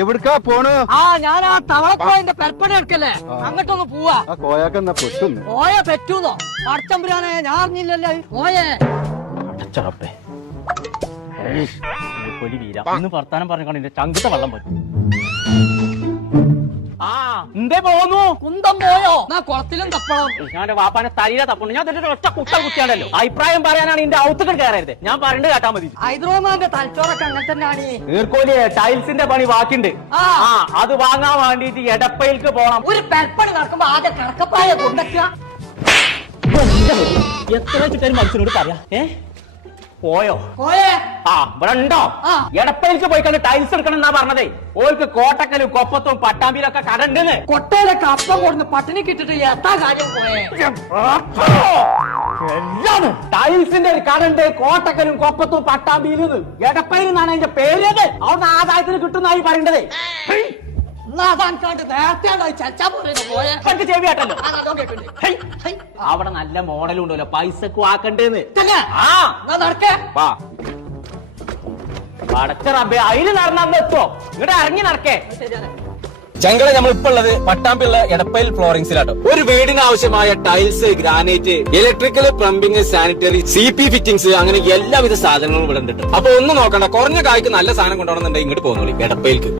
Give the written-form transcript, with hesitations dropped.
എവിടുക്കാ പോണ്? ഞാൻ ആ തവളക്കോയന്റെ പെരപ്പണി എടുക്കല്ലേ, അങ്ങോട്ടൊന്ന് പോവാ. ആ കോയാക്കെന്നാ പെട്ടുന്നു. കോയ പെറ്റൂന്നോ? പടച്ചമ്പുരാനെ, ഞാൻ അറിഞ്ഞില്ലല്ലോ കോയെ. ഇന്ന് വർത്താനം പറഞ്ഞാൽ എന്റെ ചങ്കത്തെ വെള്ളം പറ്റും. എന്തേ പോന്നു? കുന്തം പോയോ? എന്നാ കുളത്തിലും തപ്പണം. ഞാൻ വാപ്പാനെ തലയിലെ തപ്പുണ്ട്. ഞാൻ ഒറ്റ കുത്തൽ കുത്തിയാണല്ലോ. അഭിപ്രായം പറയാനാണ് എന്റെ ഔത്തുകൾ കയറരുത്. ഞാൻ പറയേണ്ടത് കേട്ടാ മതി. ഹൈദരാബാദിന്റെ തലച്ചോറൊക്കെ അങ്ങനെ തന്നെയാണ്. നീർക്കോലിയെ ടൈൽസിന്റെ പണി ബാക്കിണ്ട്. അത് വാങ്ങാൻ വേണ്ടിട്ട് എടപ്പയിലേക്ക് പോണം. ഒരു പെരപ്പണി നടക്കുമ്പോ ആദ്യം കിടക്കപ്പായ കൊണ്ടൊക്കെ എത്ര വെച്ചിട്ട് മനുഷ്യനോട് പറയാ. പോയോ? കോയെ ഇവിടെ ഉണ്ടോ? എടപ്പയിലേക്ക് പോയി കണ്ട് ടൈൽസ് എടുക്കണം എന്നാ പറഞ്ഞതേ. ഓൾക്ക് കോട്ടക്കലും കൊപ്പത്തും പട്ടാമ്പിയിലൊക്കെ കടണ്ടെന്ന്. കൊട്ടയിലൊക്കെ അപ്പം കൊടുന്ന് പട്ടിണി കിട്ടിട്ട് എത്താ കാര്യം പോയെ. ടൈൽസിന്റെ ഒരു കടണ്ട് കോട്ടക്കലും കൊപ്പത്തും പട്ടാമ്പിയിലും. എടപ്പയിൽ നിന്നാണ് അതിന്റെ പേരത്. അവിടെ ആദായത്തിന് കിട്ടുന്നായി പറയേണ്ടത്. അവിടെ നല്ല മോഡലും ഉണ്ടല്ലോ, പൈസക്ക് ആക്കണ്ടേന്ന്. പടച്ച റബ്ബേ, അതിന് നടന്നു എത്തോ? ഇങ്ങോട്ട് ഇറങ്ങി നടക്കേ. ചങ്കള നമ്മളിപ്പോ ഉള്ളത് പട്ടാമ്പിയുള്ള എടപ്പയിൽ ഫ്ലോറിംഗ്സിലാട്ടോ. ഒരു വീടിന് ആവശ്യമായ tiles, granite, electrical, plumbing, sanitary, CP fittings, അങ്ങനെ എല്ലാവിധ സാധനങ്ങളും ഇവിടെ ഉണ്ട്. അപ്പൊ ഒന്നും നോക്കണ്ട, കുറഞ്ഞ കായ്ക്ക് നല്ല സാധനം കൊണ്ടുപോകണമെന്നുണ്ടെങ്കിൽ ഇങ്ങോട്ട് പോകുന്നോളി എടപ്പയിലേക്ക്.